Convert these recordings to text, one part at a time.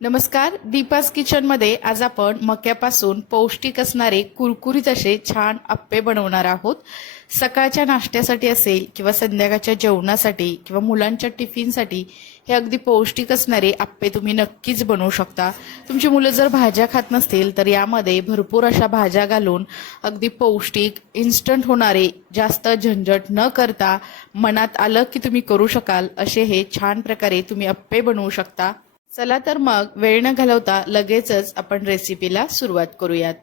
नमस्कार, दीपास किचनमध्ये आज आपण मक्यापासून पौष्टिक असणारे कुरकुरीत असे छान अप्पे बनवणार आहोत। सकाळच्या नाश्त्यासाठी असेल किंवा संध्याकाळच्या जेवणासाठी किंवा मुलांच्या टिफिनसाठी हे अगदी पौष्टिक असणारे अप्पे तुम्ही नक्कीच बनवू शकता। तुमची मुलं जर भाज्या खात नसतील तर यामध्ये भरपूर अशा भाज्या घालून अगदी पौष्टिक इन्स्टंट होणारे, जास्त झंझट न करता मनात आलं की तुम्ही करू शकाल असे हे छान प्रकारे तुम्ही अप्पे बनवू शकता। चला तर मग वेळ न घालवता लगेचच आपण रेसिपीला सुरुवात करूयात।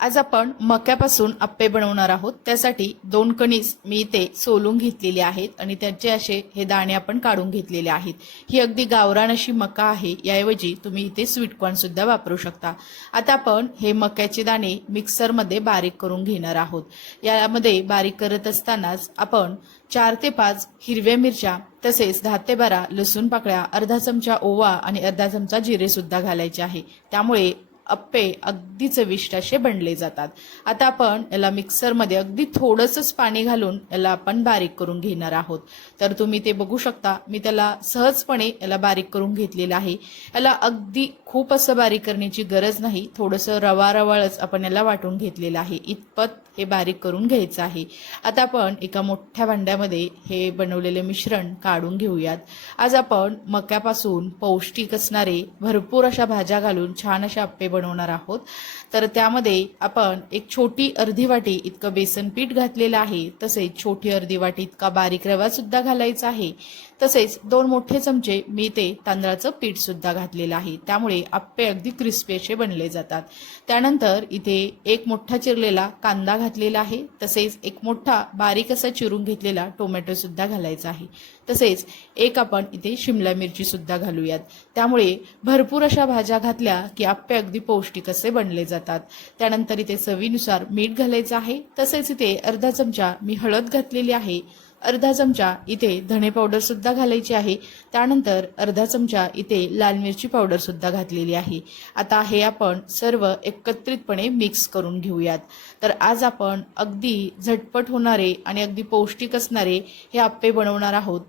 आज आपण मक्यापासून अप्पे बनवणार आहोत। त्यासाठी 2 कणीस मी इथे सोलून घेतलेले आहेत आणि त्याचे असे हे दाणे आपण काढून घेतलेले आहेत। ही अगदी गावरान अशी मका आहे, याऐवजी तुम्ही इथे स्वीट कॉर्न सुद्धा वापरू शकता। आता आपण हे मक्याचे दाणे मिक्सरमध्ये बारीक करून घेणार आहोत। यामध्ये बारीक करत असतानाच आपण 4 ते 5 हिरव्या मिरच्या, तसेच 10 ते 12 लसूण पाकळ्या, अर्धा चमचा ओवा आणि अर्धा चमचा जिरे सुद्धा घालायचे आहे। त्यामुळे अप्पे अगदी चविष्ट असे बनले जातात। आता आपण याला मिक्सरमध्ये अगदी थोडंसंच पाणी घालून याला आपण बारीक करून घेणार आहोत। तर तुम्ही ते बघू शकता, मी त्याला सहजपणे याला बारीक करून घेतलेलं आहे। याला अगदी खूप असं बारीक करण्याची गरज नाही, थोडंसं रवारवाळच आपण याला वाटून घेतलेलं आहे, इतपत हे बारीक करून घ्यायचं आहे। आता आपण एका मोठ्या भांड्यामध्ये हे बनवलेले मिश्रण काढून घेऊयात। आज आपण मक्यापासून पौष्टिक असणारे भरपूर अशा भाज्या घालून छान अशा अप्पे बनवणार आहोत। तर त्यामध्ये आपण एक छोटी अर्धी वाटी इतकं बेसन पीठ घातलेलं आहे, तसेच छोटी अर्धी वाटी इतका बारीक रवा सुद्धा घालायचा आहे, तसेच 2 मोठे चमचे मी ते तांदळाचं पीठ सुद्धा घातलेलं आहे। त्यामुळे अप्पे अगदी क्रिस्पी असे बनले जातात। त्यानंतर इथे एक मोठा चिरलेला कांदा घातलेला आहे, तसेच एक मोठा बारीक असा चिरून घेतलेला टोमॅटो सुद्धा घालायचा आहे, तसेच एक आपण इथे शिमला मिरची सुद्धा घालूयात। त्यामुळे भरपूर अशा भाज्या घातल्या की अप्पे अगदी पौष्टिक असे बनले जातात। त्यानंतर इथे चवीनुसार मीठ घालायचं आहे, तसेच इथे अर्धा चमचा मी हळद घातलेली आहे, अर्धा चमचा इथे धणे पावडर सुद्धा घालायची आहे, त्यानंतर अर्धा चमचा इथे लाल मिरची पावडर सुद्धा घातलेली आहे। आता हे आपण सर्व एकत्रितपणे मिक्स करून घेऊयात। तर आज आपण अगदी झटपट होणारे आणि अगदी पौष्टिक असणारे हे अप्पे बनवणार आहोत।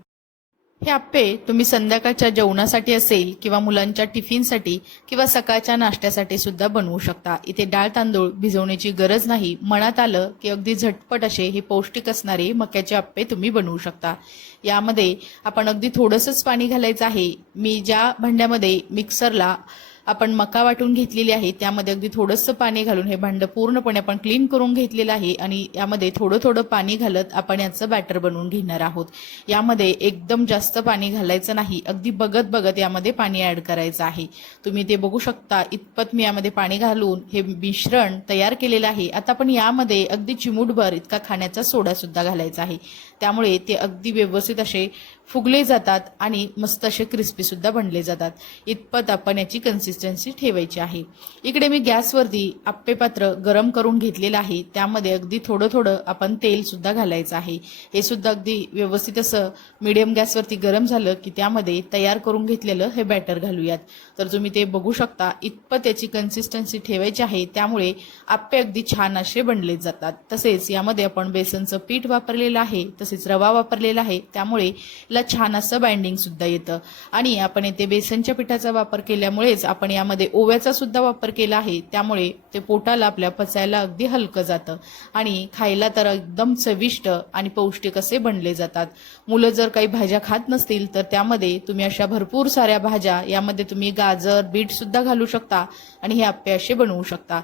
हे अप्पे तुम्ही संध्याकाळच्या जेवणासाठी असेल किंवा मुलांच्या टिफिनसाठी किंवा सकाळच्या नाश्त्यासाठी सुद्धा बनवू शकता। इथे डाळ तांदूळ भिजवण्याची गरज नाही, मनात आलं की अगदी झटपट असे हे पौष्टिक असणारे मक्याचे अप्पे तुम्ही बनवू शकता। यामध्ये आपण अगदी थोडंसंच पाणी घालायचं आहे। मी ज्या भांड्यामध्ये मिक्सरला आपण मका वाटून घेतलेली आहे त्यामध्ये अगदी थोडंसं पाणी घालून हे भांडं पूर्णपणे आपण क्लीन करून घेतलेलं आहे आणि यामध्ये थोडं थोडं पाणी घालत आपण याचं बॅटर बनवून घेणार आहोत। यामध्ये एकदम जास्त पाणी घालायचं नाही, अगदी बघत बघत यामध्ये पाणी ऍड करायचं आहे। तुम्ही ते बघू शकता, इतपत मी यामध्ये पाणी घालून हे मिश्रण तयार केलेलं आहे। आता आपण यामध्ये अगदी चिमूटभर इतका खाण्याचा सोडा सुद्धा घालायचा आहे, त्यामुळे ते अगदी व्यवस्थित असे फुगले जातात आणि मस्त असे क्रिस्पी सुद्धा बनले जातात। इतपत आपण याची कन्सिस्टन्सी ठेवायची आहे। इकडे मी गॅसवरती अप्पे पात्र गरम करून घेतलेलं आहे, त्यामध्ये अगदी थोडं थोडं आपण तेल सुद्धा घालायचं आहे। हे सुद्धा अगदी व्यवस्थित असं मीडियम गॅसवरती गरम झालं की त्यामध्ये तयार करून घेतलेलं हे बॅटर घालूयात। तर तुम्ही ते बघू शकता, इतपत याची कन्सिस्टन्सी ठेवायची आहे, त्यामुळे अप्पे अगदी छान असे बनले जातात। तसेच यामध्ये आपण बेसनचं पीठ वापरलेलं आहे, तसेच रवा वापरलेला आहे, त्यामुळे ला छान असं बाइंडिंग सुद्धा येतं। आणि आपण इथे बेसनच्या पिठाचा वापर केल्यामुळेच आपण यामध्ये ओव्याचा सुद्धा वापर केला आहे, त्यामुळे ते पोटाला आपल्या पचायला अगदी हलकं जातं आणि खायला तर एकदम चविष्ट आणि पौष्टिक असे बनले जातात। मुलं जर काही भाज्या खात नसतील तर त्यामध्ये तुम्ही अशा भरपूर साऱ्या भाज्या, यामध्ये तुम्ही गाजर, बीट सुद्धा घालू शकता आणि हे अप्पे असे बनवू शकता।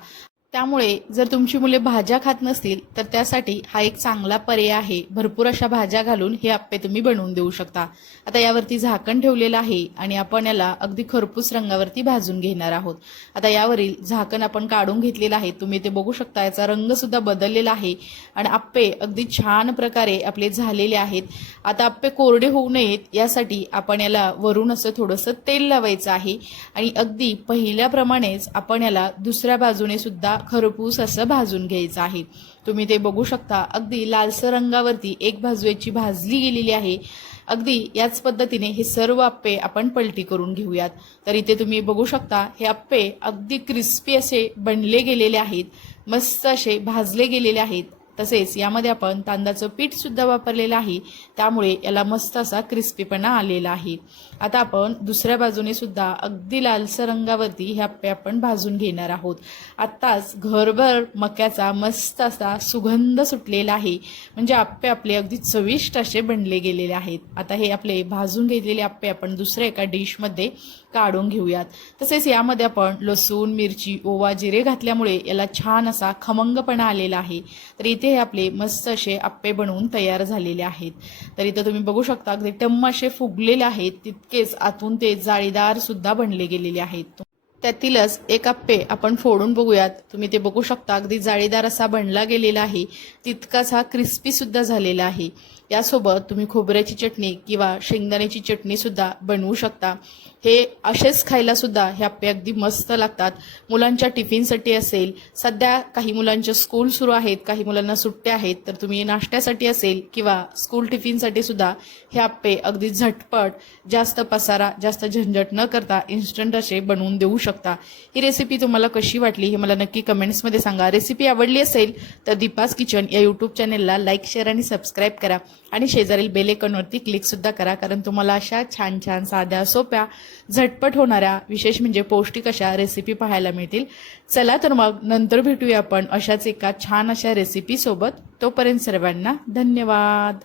त्यामुळे जर तुमची मुले भाज्या खात नसतील तर त्यासाठी हा एक चांगला पर्याय आहे। भरपूर अशा भाज्या घालून हे अप्पे तुम्ही बनवून देऊ शकता। आता यावरती झाकण ठेवलेलं आहे आणि आपण याला अगदी खरपूस रंगावरती भाजून घेणार आहोत। आता यावरील झाकण आपण काढून घेतलेलं आहे, तुम्ही ते बघू शकता, याचा रंग सुद्धा बदललेला आहे आणि अप्पे अगदी छान प्रकारे आपले झालेले आहेत। आता अप्पे कोरडे होऊ नयेत यासाठी आपण याला वरून असं थोडंसं तेल लावायचं आहे आणि अगदी पहिल्याप्रमाणेच आपण याला दुसऱ्या बाजूने सुद्धा खरपूस असं भाजून घ्यायचं आहे। तुम्ही ते बघू शकता, अगदी लालसर रंगावरती एक बाजू याची भाजली गेलेली आहे। अगदी याच पद्धतीने हे सर्व अप्पे आपण पलटी करून घेऊयात। तर इथे तुम्ही बघू शकता, हे अप्पे अगदी क्रिस्पी असे बनले गेलेले आहेत, मस्त असे भाजले गेलेले आहेत। तसेच यामध्ये आपण तांदळाचं पीठ सुद्धा वापरलेलं आहे, त्यामुळे याला मस्त असा क्रिस्पीपणा आलेला आहे. आता आपण दुसऱ्या बाजूने सुद्धा अगदी लालसर रंगावरती हे आप्पे आपण भाजून घेणार आहोत. आत्ताच घरभर मक्याचा मस्त असा सुगंध सुटलेला आहे, म्हणजे आप्पे आपले अगदी चविष्ट असे बनले गेलेले आहेत. आता हे आपले भाजून घेतलेले आप्पे आपण दुसऱ्या एका डिशमध्ये काढून घेऊयात. तसेच यामध्ये आपण लसूण, मिरची, ओवा, जिरे घातल्यामुळे याला छान असा खमंगपणा आलेला आहे. तर इथे हे आपले मस्त असे आप्पे बनवून तयार झालेले आहेत. तर इथं तुम्ही बघू शकता अगदी टम्म असे फुगलेले आहेत, तितकेच आतून ते जाळीदार सुद्धा बनले गेलेले आहेत. त्यातीलच एक आप्पे आपण फोडून बघूयात. तुम्ही ते बघू शकता अगदी जाळीदार असा बनला गेलेला आहे, तितकाच हा क्रिस्पी सुद्धा झालेला आहे. यासोबत तुम्ही खोबऱ्याची चटणी किंवा शेंगदाण्याची चटणी सुद्धा बनवू शकता. हे असेच खायला सुद्धा हे आप्पे अगदी मस्त लागतात. मुलांच्या टिफिनसाठी असेल, सध्या काही मुलांच्या स्कूल सुरू आहेत, काही मुलांना सुट्ट्या आहेत, तर तुम्ही नाश्त्यासाठी असेल किंवा स्कूल टिफिनसाठी सुद्धा हे आप्पे अगदी झटपट, जास्त पसारा, जास्त झंझट न करता इन्स्टंट असे बनवून देऊ शकता. ही रेसिपी तुम्हाला कशी वाटली हे मला नक्की कमेंट्समध्ये सांगा. रेसिपी आवडली असेल तर दीपाज किचन या यूट्यूब चॅनेलला लाईक, शेअर आणि सबस्क्राईब करा आणि शेजारील बेल आयकॉनवरती क्लिक सुद्धा करा, कारण तुम्हाला अशा छान छान साध्या सोप्या झटपट होणाऱ्या, विशेष म्हणजे पौष्टिक अशा रेसिपी पाहायला मिळतील. चला तर मग नंतर भेटूया आपण अशाच एका छान अशा रेसिपी सोबत. तोपर्यंत सर्वांना धन्यवाद.